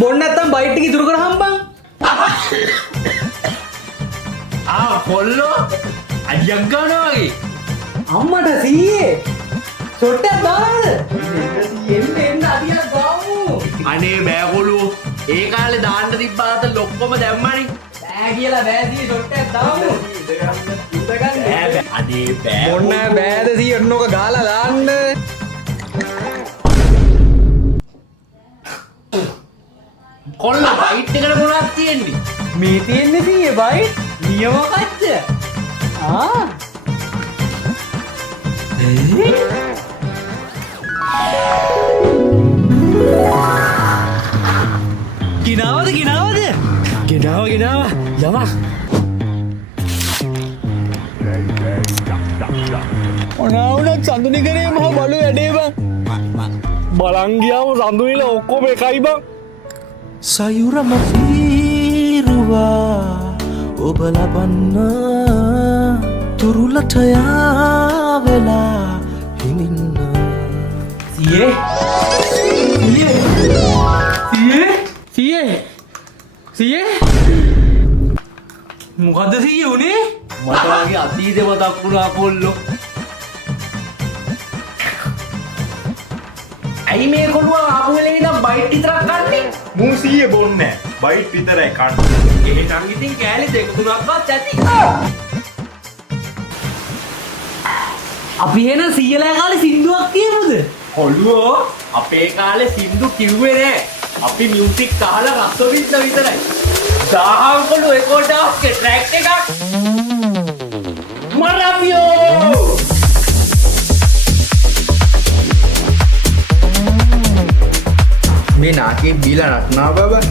බොන්න නැත්තම් බයිට් එක ඉතුරු කරහම් බං. කොල්ලෝ අඩියක් ගන්නවා වගේ. අම්මට සීයේ සොට්ටයක් දානවද? එන්න අඩියක් ගාමු. අනේ බෑකොළුවෝ ඒ කාලේ දාන්න තිබ්බාත ලොක්කොම දැම්මනේ. බෑ කියලා බෑ සීයේ සොට්ටයක් දාමු. අනේ බෑ බොන්න බෑද සීයේ ඔන්නෝක ගාලා දාන්න. කොල්ලා බයිට් එකට මොනවද තියෙන්නේ? මේ තියෙන්නේ සීයේ බයිට් නියම කච්ච. ගිනාවද ගෙනාව යමක් ඔනාවුනත් සඳුනි කරේ මහ බලු වැඩේ බං. බලන් ගියාම සඳුනිල ඔක්කොම එකයි බං. සයුරම පීරුවා ඔබ ලබන්න තුරුලට යාවෙලා හිමින්න. සියේ මොකද්ද සියේ උනේ? මට වගේ අතීතේ මතක් වුණා කොල්ලෝ. ඇයි මේ කොළුවා ආපු වෙලේ ඉඳන් බයිට් විතරක් ගන්නේ? මූ 100 බොන්නේ බයිට් විතරයි කන්නේ. එහෙනම් ඉතින් කෑලි දෙක තුනක්වත් ඇති. අපි එන සීයලා කාලේ සින්දුවක් කියමුද? කොළුවෝ අපේ කාලේ සින්දු කිව්වේ නෑ. අපි මියුසික් අහලා රස විඳ විතරයි. දහම් කොළු ඒකෝටාස්ගේ ට්‍රැක් එකක්. මරපියෝ! මේ නාකේ බීලා නටනවා බබා.